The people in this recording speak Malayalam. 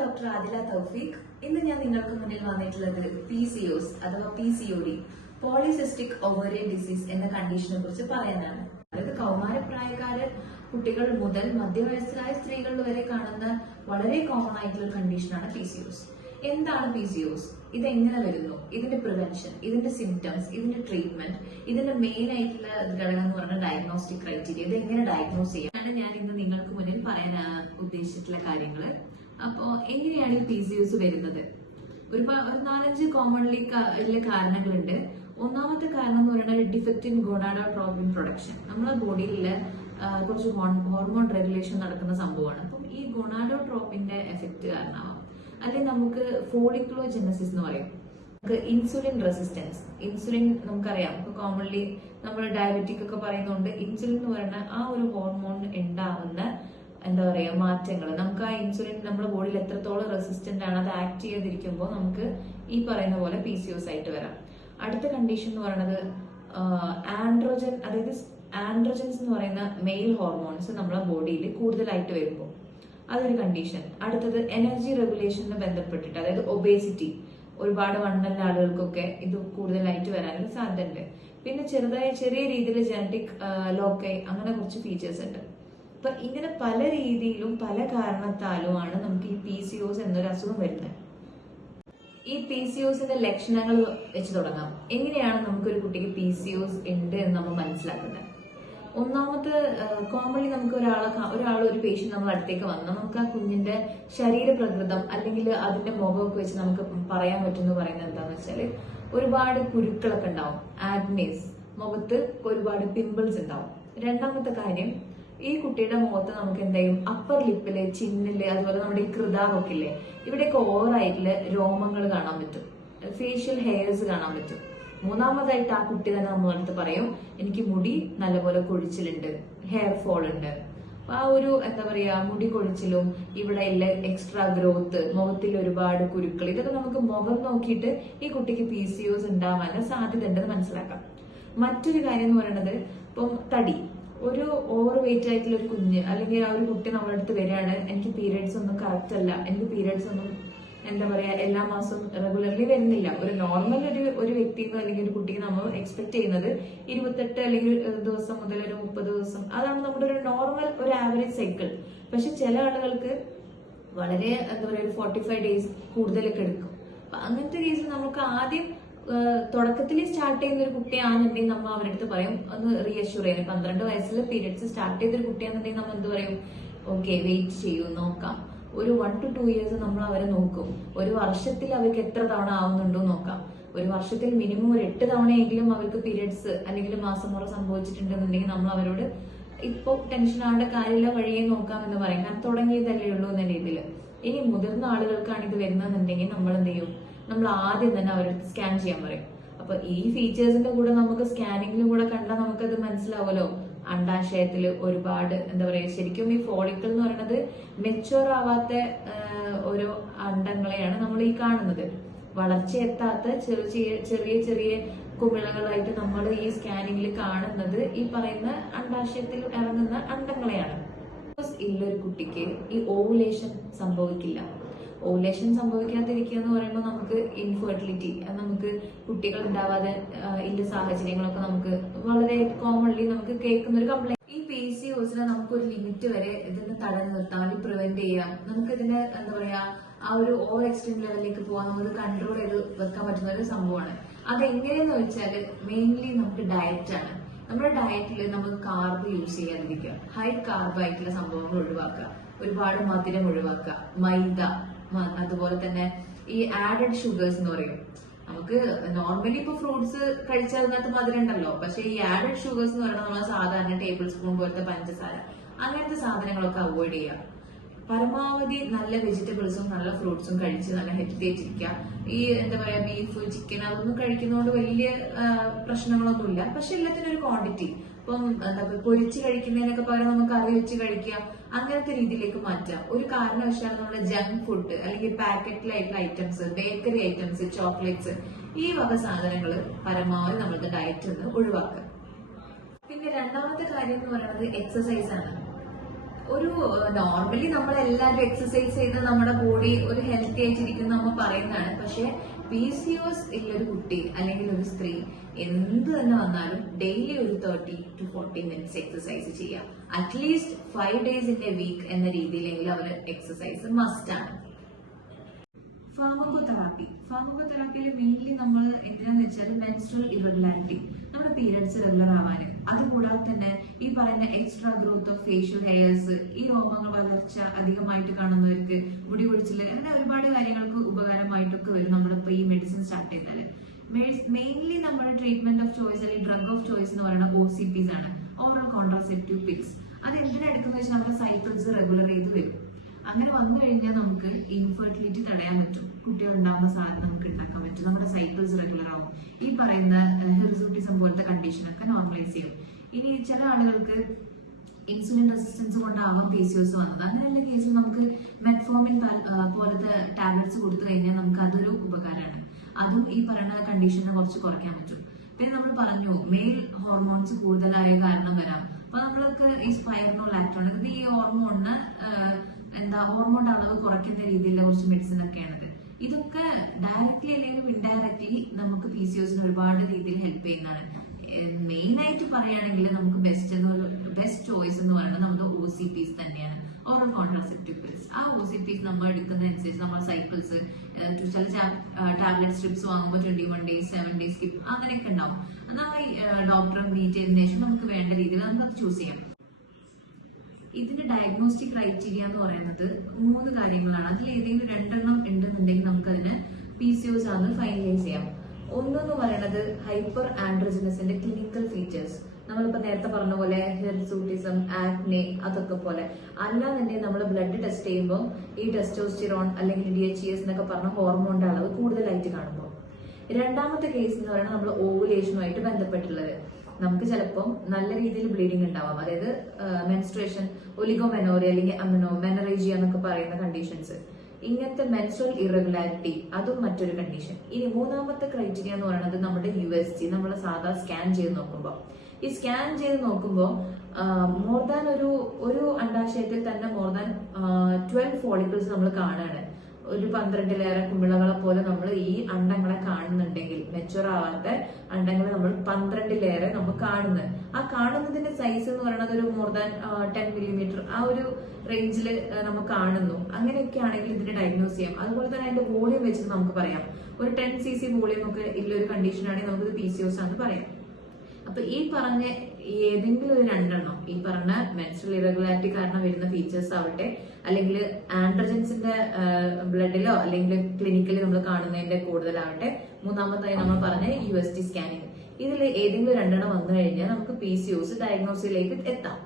ഡോക്ടർ ആദില തൗഫീഖ്. ഇന്ന് ഞാൻ നിങ്ങൾക്ക് മുന്നിൽ വന്നിട്ടുള്ളത് PCOS അഥവാ PCOD, പോളിസിസ്റ്റിക് ഓവറിയൻ ഡിസീസ് എന്ന കണ്ടീഷനെ കുറിച്ച് പറയാനാണ്. അതായത് കൗമാരപ്രായക്കാര് കുട്ടികൾ മുതൽ മധ്യവയസ്കരായ സ്ത്രീകൾ വരെ കാണുന്ന വളരെ കോമൺ ആയിട്ടുള്ള കണ്ടീഷനാണ് PCOS. എന്താണ് PCOS? ഇത് എങ്ങനെ വരുന്നു, ഇതിന്റെ പ്രിവെൻഷൻ, ഇതിന്റെ സിംറ്റംസ്, ഇതിന്റെ ട്രീറ്റ്മെന്റ്, ഇതിന്റെ മെയിൻ ആയിട്ടുള്ള ഘടകം എന്ന് പറഞ്ഞ ഡയഗ്നോസ്റ്റിക് ക്രൈറ്റീരിയ, ഇത് എങ്ങനെ ഡയഗ്നോസ് ചെയ്യാനാണ് ഞാൻ ഇന്ന് നിങ്ങൾക്ക് മുന്നിൽ പറയാൻ ഉദ്ദേശിച്ചിട്ടുള്ള കാര്യങ്ങൾ. അപ്പോ എങ്ങനെയാണ് ഈ PCOS വരുന്നത്? ഒരു 4-5 കോമൺലി കാരണങ്ങളുണ്ട്. ഒന്നാമത്തെ കാരണം എന്ന് പറയുന്നത് ഡിഫക്റ്റ് ഇൻ ഗോണാഡോട്രോപിൻ പ്രൊഡക്ഷൻ. നമ്മുടെ ബോഡിയിലെ കുറച്ച് ഹോർമോൺ റെഗുലേഷൻ നടക്കുന്ന സംഭവമാണ്. അപ്പം ഈ ഗോണാഡോട്രോപ്പിന്റെ എഫക്ട് കാരണമാവാം. അല്ലെങ്കിൽ നമുക്ക് ഫോളിക്ലോജെനസിസ് എന്ന് പറയും. നമുക്ക് ഇൻസുലിൻ റെസിസ്റ്റൻസ്. ഇൻസുലിൻ നമുക്കറിയാം, ഇപ്പൊ കോമൺലി നമ്മൾ ഡയബറ്റിക് ഒക്കെ പറയുന്നുണ്ട്. ഇൻസുലിൻ എന്ന് പറയുന്ന ആ ഒരു ഹോർമോൺ ഉണ്ടാവുന്ന മാറ്റങ്ങൾ, നമുക്ക് ആ ഇൻസുലിൻ നമ്മുടെ ബോഡിയിൽ എത്രത്തോളം റെസിസ്റ്റന്റ് ആണ്, അത് ആക്ട് ചെയ്തിരിക്കുമ്പോൾ നമുക്ക് ഈ പറയുന്ന പോലെ PCOS ആയിട്ട് വരാം. അടുത്ത കണ്ടീഷൻ എന്ന് പറയുന്നത് ആൻഡ്രോജൻ, അതായത് ആൻഡ്രോജൻസ് എന്ന് പറയുന്ന മെയിൽ ഹോർമോൺസ് നമ്മുടെ ബോഡിയിൽ കൂടുതലായിട്ട് വരുമ്പോൾ അതൊരു കണ്ടീഷൻ. അടുത്തത് എനർജി റെഗുലേഷന് ബന്ധപ്പെട്ടിട്ട്, അതായത് ഒബേസിറ്റി, ഒരുപാട് വണ്ണുള്ള ആളുകൾക്കൊക്കെ ഇത് കൂടുതലായിട്ട് വരാനുള്ള സാധ്യതയുണ്ട്. പിന്നെ ചെറിയ രീതിയിൽ ജനറ്റിക് ലോക്കൈ, അങ്ങനെ കുറച്ച് ഫീച്ചേഴ്സ് ഉണ്ട്. അപ്പൊ ഇങ്ങനെ പല രീതിയിലും പല കാരണത്താലുമാണ് നമുക്ക് ഈ PCOS എന്നൊരു അസുഖം വരുന്നത്. ഈ PCOSന്റെ ലക്ഷണങ്ങൾ വെച്ച് തുടങ്ങാം. എങ്ങനെയാണ് നമുക്കൊരു കുട്ടിക്ക് PCOS ഉണ്ട് എന്ന് നമ്മൾ മനസ്സിലാക്കുന്നത്? ഒന്നാമത്, കോമൺലി നമുക്ക് ഒരു പേഷ്യന്റ് നമ്മൾ അടുത്തേക്ക് വന്നാൽ നമുക്ക് ആ കുഞ്ഞിന്റെ ശരീരപ്രകൃതം അല്ലെങ്കിൽ അതിന്റെ മുഖമൊക്കെ വെച്ച് നമുക്ക് പറയാൻ പറ്റുമെന്ന് പറയുന്നത് എന്താന്ന് വെച്ചാൽ, ഒരുപാട് കുരുക്കളൊക്കെ ഉണ്ടാവും, ആഗ്നേസ്, മുഖത്ത് ഒരുപാട് പിമ്പിൾസ് ഉണ്ടാവും. രണ്ടാമത്തെ കാര്യം, ഈ കുട്ടിയുടെ മുഖത്ത് നമുക്ക് എന്തെയും അപ്പർ ലിപ്പില്, ചിന്നില്, അതുപോലെ നമ്മുടെ ഈ കൃതാവൊക്കെ ഇല്ലേ, ഇവിടെയൊക്കെ ഓവറായിട്ടുള്ള രോമങ്ങൾ കാണാൻ പറ്റും, ഫേഷ്യൽ ഹെയർസ് കാണാൻ പറ്റും. മൂന്നാമതായിട്ട് ആ കുട്ടി തന്നെ നമ്മളടുത്ത് പറയും, എനിക്ക് മുടി നല്ലപോലെ കൊഴിച്ചിലുണ്ട്, ഹെയർ ഫോൾ ഉണ്ട്. ആ ഒരു മുടി കൊഴിച്ചിലും ഇവിടെ ഇല്ല എക്സ്ട്രാ ഗ്രോത്ത്, മുഖത്തിൽ ഒരുപാട് കുരുക്കൾ, ഇതൊക്കെ നമുക്ക് മുഖം നോക്കിയിട്ട് ഈ കുട്ടിക്ക് PCOS ഉണ്ടാവാൻ സാധ്യത ഉണ്ടെന്ന് മനസ്സിലാക്കാം. മറ്റൊരു കാര്യം എന്ന് പറയുന്നത്, ഇപ്പം തടി, ഒരു ഓവർ വെയിറ്റ് ആയിട്ടുള്ള ഒരു കുഞ്ഞ് അല്ലെങ്കിൽ ആ ഒരു കുട്ടി നമ്മുടെ അടുത്ത് വരികയാണ്, എനിക്ക് പീരിയഡ്സ് ഒന്നും കറക്റ്റ് അല്ല, എനിക്ക് പീരിയഡ്സ് ഒന്നും എല്ലാ മാസവും റെഗുലർലി വരുന്നില്ല. ഒരു നോർമൽ ഒരു വ്യക്തിക്ക് അല്ലെങ്കിൽ ഒരു കുട്ടിക്ക് നമ്മൾ എക്സ്പെക്ട് ചെയ്യുന്നത് 28 അല്ലെങ്കിൽ ദിവസം മുതൽ ഒരു 30 ദിവസം, അതാണ് നമ്മുടെ ഒരു നോർമൽ ഒരു ആവറേജ് സൈക്കിൾ. പക്ഷെ ചില ആളുകൾക്ക് വളരെ ഒരു 45 ഡേയ്സ് കൂടുതലൊക്കെ എടുക്കും. അപ്പൊ അങ്ങനത്തെ കേസിൽ നമുക്ക് ആദ്യം തുടക്കത്തിൽ സ്റ്റാർട്ട് ചെയ്യുന്ന ഒരു കുട്ടിയാണെന്നുണ്ടെങ്കിൽ നമ്മൾ അവരുടെ അടുത്ത് പറയും, ഒന്ന് റീഅഷ്യൂർ ചെയ്യാൻ. 12 വയസ്സിൽ പീരിയഡ്സ് സ്റ്റാർട്ട് ചെയ്തൊരു കുട്ടിയാണെന്നുണ്ടെങ്കിൽ നമ്മൾ എന്ത് പറയും, ഓക്കെ വെയിറ്റ് ചെയ്യൂ, നോക്കാം. ഒരു 1 to 2 years നമ്മൾ അവരെ നോക്കും. ഒരു വർഷത്തിൽ അവർക്ക് എത്ര തവണ ആവുന്നുണ്ടോ നോക്കാം. ഒരു വർഷത്തിൽ മിനിമം ഒരു 8 തവണയെങ്കിലും അവർക്ക് പീരിയഡ്സ് അല്ലെങ്കിൽ മാസമുറ സംഭവിച്ചിട്ടുണ്ടെന്നുണ്ടെങ്കിൽ നമ്മൾ അവരോട് ഇപ്പൊ ടെൻഷൻ ആവേണ്ട കാര്യമില്ല, വഴിയെ നോക്കാം എന്ന് പറയും. കാരണം തുടങ്ങിയതല്ലേ ഉള്ളൂ എന്ന രീതിയിൽ. ഇനി മുതിർന്ന ആളുകൾക്കാണ് ഇത് വരുന്നതെന്നുണ്ടെങ്കിൽ നമ്മൾ എന്ത് ചെയ്യും, നമ്മൾ ആദ്യം തന്നെ അവർക്ക് സ്കാൻ ചെയ്യാൻ പറയും. അപ്പൊ ഈ ഫീച്ചേഴ്സിന്റെ കൂടെ നമുക്ക് സ്കാനിങ്ങിലും കൂടെ കണ്ടാൽ നമുക്കത് മനസ്സിലാവുമല്ലോ, അണ്ടാശയത്തില് ഒരുപാട് ശരിക്കും ഈ ഫോളിക്കിൾ എന്ന് പറയുന്നത് മെച്ചുവർ ആവാത്ത ഓരോ അണ്ടങ്ങളെയാണ് നമ്മൾ ഈ കാണുന്നത്. വളർച്ചയെത്താത്ത ചെറിയ ചെറിയ കുമിളകളായിട്ട് നമ്മൾ ഈ സ്കാനിങ്ങിൽ കാണുന്നത് ഈ പറയുന്ന അണ്ടാശയത്തിൽ ഇറങ്ങുന്ന അണ്ടങ്ങളെയാണ്. ഇല്ലൊരു കുട്ടിക്ക് ഈ ഓവുലേഷൻ സംഭവിക്കില്ല. ഓവുലേഷൻ സംഭവിക്കാതിരിക്കുക എന്ന് പറയുമ്പോൾ നമുക്ക് ഇൻഫെർട്ടിലിറ്റി, നമുക്ക് കുട്ടികൾ ഉണ്ടാവാതെ ഇല്ല സാഹചര്യങ്ങളൊക്കെ നമുക്ക് വളരെ കോമൺലി നമുക്ക് കേൾക്കുന്ന ഒരു കംപ്ലൈന്റ്. ഈ PCOSനെ നമുക്കൊരു ലിമിറ്റ് വരെ ഇതിനെ തടഞ്ഞു നിർത്താം, അല്ലെങ്കിൽ പ്രിവെന്റ് ചെയ്യാം. നമുക്ക് ഇതിനെ ആ ഒരു ഓവർ എക്സ്റ്റെൻഡ് ലെവലിലേക്ക് പോകാൻ നമുക്ക് കൺട്രോൾ ചെയ്ത് വെക്കാൻ പറ്റുന്ന ഒരു സംഭവമാണ്. അതെങ്ങനെയെന്ന് വെച്ചാൽ മെയിൻലി നമുക്ക് ഡയറ്റാണ്. നമ്മുടെ ഡയറ്റിൽ നമ്മൾ കാർബ് യൂസ് ചെയ്യാതിരിക്കുക, ഹൈ കാർബ് ആയിട്ടുള്ള സംഭവങ്ങൾ ഒഴിവാക്കുക, ഒരുപാട് മധുരം ഒഴിവാക്കുക, മൈദ, അതുപോലെ തന്നെ ഈ ആഡഡ് ഷുഗേഴ്സ് എന്ന് പറയും. നമുക്ക് നോർമലി ഇപ്പൊ ഫ്രൂട്ട്സ് കഴിച്ചാൽ അതിനകത്ത് മധുരം ഉണ്ടല്ലോ, പക്ഷെ ഈ ആഡഡ് ഷുഗേഴ്സ് എന്ന് പറയുന്നത് നമ്മൾ സാധാരണ ടേബിൾ സ്പൂൺ പോലത്തെ പഞ്ചസാര, അങ്ങനത്തെ സാധനങ്ങളൊക്കെ അവോയ്ഡ് ചെയ്യുക. പരമാവധി നല്ല വെജിറ്റബിൾസും നല്ല ഫ്രൂട്ട്സും കഴിച്ച് നല്ല ഹെൽത്തി ആയിട്ടിരിക്കുക. ഈ ബീഫ്, ചിക്കൻ അതൊന്നും കഴിക്കുന്നതുകൊണ്ട് വലിയ പ്രശ്നങ്ങളൊന്നുമില്ല. പക്ഷെ എല്ലാത്തിനും ഒരു ക്വാണ്ടിറ്റി. ഇപ്പം പൊരിച്ച് കഴിക്കുന്നതിനൊക്കെ പകരം നമുക്ക് കറി വെച്ച് കഴിക്കുക, അങ്ങനത്തെ രീതിയിലേക്ക് മാറ്റാം. ഒരു കാരണവശാലും നമ്മുടെ ജങ്ക് ഫുഡ് അല്ലെങ്കിൽ പാക്കറ്റിലായിട്ടുള്ള ഐറ്റംസ്, ബേക്കറി ഐറ്റംസ്, ചോക്ലേറ്റ്സ്, ഈ വക സാധനങ്ങൾ പരമാവധി നമ്മളുടെ ഡയറ്റിൽ നിന്ന് ഒഴിവാക്കുക. പിന്നെ രണ്ടാമത്തെ കാര്യം എന്ന് പറയുന്നത് എക്സസൈസ് ആണ്. ഒരു നോർമലി നമ്മൾ എല്ലാവരും എക്സസൈസ് ചെയ്ത് നമ്മുടെ ബോഡി ഒരു ഹെൽത്തി ആയിട്ടിരിക്കുന്ന നമ്മൾ പറയുന്നതാണ്. പക്ഷെ PCOS ഉള്ളൊരു കുട്ടി അല്ലെങ്കിൽ ഒരു സ്ത്രീ എന്ത് തന്നെ വന്നാലും ഡെയിലി ഒരു 30 to 40 മിനിറ്റ്സ് എക്സസൈസ് ചെയ്യാം. At least 5 days in a week എന്ന രീതിയിലെങ്കിലും അവർ എക്സസൈസ് മസ്റ്റ് ആണ്. ഫാർമക്കോതെറാപ്പിയിൽ മെയിൻലി നമ്മൾ എന്തിനാന്ന് വെച്ചാൽ മെൻസ്ട്രൽ ഇറഗുലാരിറ്റി, നമ്മുടെ പീരിയഡ്സ് റെഗുലർ ആവാൻ, അതുകൂടാതെ തന്നെ ഈ പറയുന്ന extra growth of facial hairs, ഈ രോമങ്ങൾ വളർച്ച അധികമായിട്ട് കാണുന്നവർക്ക്, മുടി കൊഴിച്ചിൽ, അങ്ങനെ ഒരുപാട് കാര്യങ്ങൾക്ക് ഉപകാരമായിട്ടൊക്കെ വരും നമ്മളിപ്പോൾ ഈ മെഡിസിൻ സ്റ്റാർട്ട് ചെയ്താൽ. മെയിൻലി നമ്മുടെ ട്രീറ്റ്മെന്റ് ഓഫ് ചോയ്സ് അല്ലെങ്കിൽ ഡ്രഗ് ഓഫ് ചോയ്സ് എന്ന് പറയുന്നത് OCPs ആണ്, ഓറൽ കോൺട്രാസെപ്റ്റീവ് പിൽസ്. അത് എന്തിനാ എടുക്കുന്നത് വെച്ചാൽ നമ്മുടെ സൈക്കിൾസ് റെഗുലർ ചെയ്ത് വരും. അങ്ങനെ വന്നു കഴിഞ്ഞാൽ നമുക്ക് ഇൻഫെർട്ടിലിറ്റി തടയാൻ പറ്റും, കുട്ടികൾ ഉണ്ടാകുന്ന സാധനം നമുക്ക് ഉണ്ടാക്കാൻ പറ്റും, നമ്മുടെ സൈക്കിൾസ് റെഗുലർ ആവും, ഈ പറയുന്ന ഹിർസൂട്ടിസം പോലത്തെ കണ്ടീഷനൊക്കെ നോർമലൈസ് ചെയ്യും. ഇനി ചില ആളുകൾക്ക് ഇൻസുലിൻ റെസിസ്റ്റൻസ് കൊണ്ടാവാം PCOS വന്നത്. അങ്ങനെയുള്ള കേസിൽ നമുക്ക് മെറ്റ്ഫോമിൻ പോലത്തെ ടാബ്ലറ്റ്സ് കൊടുത്തു കഴിഞ്ഞാൽ നമുക്ക് അതൊരു ഉപകാരമാണ്. അതും ഈ പറയുന്ന കണ്ടീഷനെ കുറച്ച് കുറയ്ക്കാൻ പറ്റും. പിന്നെ നമ്മൾ പറഞ്ഞു മെയിൽ ഹോർമോൺസ് കൂടുതലായ കാരണം വരാം. അപ്പൊ നമ്മൾക്ക് ഈ സ്പൈറനോലാക്ടോൺ, ഈ ഹോർമോണിന് ഹോർമോണിന്റെ അളവ് കുറയ്ക്കുന്ന രീതിയിലുള്ള കുറച്ച് മെഡിസിൻ ഒക്കെയാണിത്. ഇതൊക്കെ ഡയറക്ട്ലി അല്ലെങ്കിൽ ഇൻഡയറക്ട്ലി നമുക്ക് PCOSന് ഒരുപാട് രീതിയിൽ ഹെൽപ്പ് ചെയ്യുന്നതാണ്. മെയിൻ ആയിട്ട് പറയുകയാണെങ്കിൽ നമുക്ക് ബെസ്റ്റ് ചോയ്സ് എന്ന് പറയുന്നത് നമ്മുടെ OCPs തന്നെയാണ്, ഓറൽ കോൺട്രാസെപ്റ്റീവ് പിൽസ്. ആ OCPs നമ്മൾ എടുക്കുന്നതനുസരിച്ച് നമ്മുടെ സൈക്കിൾസ്, ചില ടാബ്ലറ്റ് സ്ട്രിപ്സ് വാങ്ങുമ്പോൾ 21 days 7 days സ്കിപ്പ് അങ്ങനെയൊക്കെ ഉണ്ടാവും. നമ്മൾ ഡോക്ടറെ മീറ്റ് ചെയ്തതിനു ശേഷം നമുക്ക് വേണ്ട രീതിയിൽ നമുക്ക് ചൂസ് ചെയ്യാം. ഇതിന്റെ ഡയഗ്നോസ്റ്റിക് ക്രൈറ്റീരിയ എന്ന് പറയുന്നത് 3 കാര്യങ്ങളാണ്. അതിൽ ഏതെങ്കിലും 2 ഉണ്ടെന്നുണ്ടെങ്കിൽ നമുക്ക് അതിന് PCOS ആണെന്ന് ഫൈനലൈസ് ചെയ്യാം. ഒന്നെന്ന് പറയുന്നത് ഹൈപ്പർ ആൻഡ്രോജനസിന്റെ ക്ലിനിക്കൽ ഫീച്ചേഴ്സ്, നമ്മളിപ്പോ നേരത്തെ പറഞ്ഞ പോലെ ഹിർസൂട്ടിസം, ആക്നെ അതൊക്കെ പോലെ. അല്ലാന്നുണ്ടെങ്കിൽ നമ്മൾ ബ്ലഡ് ടെസ്റ്റ് ചെയ്യുമ്പോൾ ഈ ടെസ്റ്റോസ്റ്റിറോൺ അല്ലെങ്കിൽ DHEAS എന്നൊക്കെ പറഞ്ഞ ഹോർമോണിന്റെ അളവ് കൂടുതലായിട്ട് കാണുമ്പോൾ. രണ്ടാമത്തെ കേസ് എന്ന് പറയുന്നത് നമ്മൾ ഓവുലേഷനുമായിട്ട് ബന്ധപ്പെട്ടുള്ളത്. നമുക്ക് ചിലപ്പോൾ നല്ല രീതിയിൽ ബ്ലീഡിംഗ് ഉണ്ടാവാം, അതായത് മെൻസ്ട്രേഷൻ, ഒലിഗോമെനോറിയ അല്ലെങ്കിൽ മെനറേജിയ എന്നൊക്കെ പറയുന്ന കണ്ടീഷൻസ്. ഇങ്ങനത്തെ മെൻസ്ട്രൽ ഇറഗുലാരിറ്റി, അതും മറ്റൊരു കണ്ടീഷൻ. ഇനി മൂന്നാമത്തെ ക്രൈറ്റീരിയ എന്ന് പറയുന്നത് നമ്മുടെ USG, നമ്മൾ സാധാ സ്കാൻ ചെയ്ത് നോക്കുമ്പോൾ. ഈ സ്കാൻ ചെയ്ത് നോക്കുമ്പോൾ മോർ ദാൻ ഒരു അണ്ടാശയത്തിൽ തന്നെ മോർ ദാൻ 12 ഫോളിക്കിൾസ് നമ്മൾ കാണുകയാണ്. ഒരു 12ലേറെ കുമിളകളെ പോലെ നമ്മൾ ഈ അണ്ടങ്ങളെ കാണുന്നുണ്ടെങ്കിൽ, മെച്ചുവർ ആവാത്ത അണ്ടങ്ങളെ നമ്മൾ 12ലേറെ നമ്മൾ കാണുന്നത്. ആ കാണുന്നതിന്റെ സൈസ് എന്ന് പറയുന്നത് ഒരു മോർ ദാൻ 10 millimeter ആ ഒരു റേഞ്ചിൽ നമ്മൾ കാണുന്നു. അങ്ങനെയൊക്കെ ആണെങ്കിൽ ഇതിനെ ഡയഗ്നോസ് ചെയ്യാം. അതുപോലെ തന്നെ അതിന്റെ വോളിയം വെച്ചിട്ട് നമുക്ക് പറയാം. ഒരു 10 cc വോളിയം ഒക്കെ ഉള്ളൊരു കണ്ടീഷൻ ആണെങ്കിൽ നമുക്ക് PCOS ആണെന്ന് പറയാം. അപ്പൊ ഈ പറഞ്ഞ ഏതെങ്കിലും ഒരു 2 ഈ പറഞ്ഞ മെൻസ്ട്രൽ ഇറഗുലാരിറ്റി കാരണം വരുന്ന ഫീച്ചേഴ്സ് ആവട്ടെ, അല്ലെങ്കിൽ ആൻഡ്രജൻസിന്റെ ബ്ലഡിലോ അല്ലെങ്കിൽ ക്ലിനിക്കലി നമ്മൾ കാണുന്നതിന്റെ കൂടുതലാവട്ടെ, മൂന്നാമതായി നമ്മൾ പറഞ്ഞ USG സ്കാനിങ്, ഇതിൽ ഏതെങ്കിലും 2 വന്നു കഴിഞ്ഞാൽ നമുക്ക് PCOS ഡയഗ്നോസിലേക്ക് എത്താം.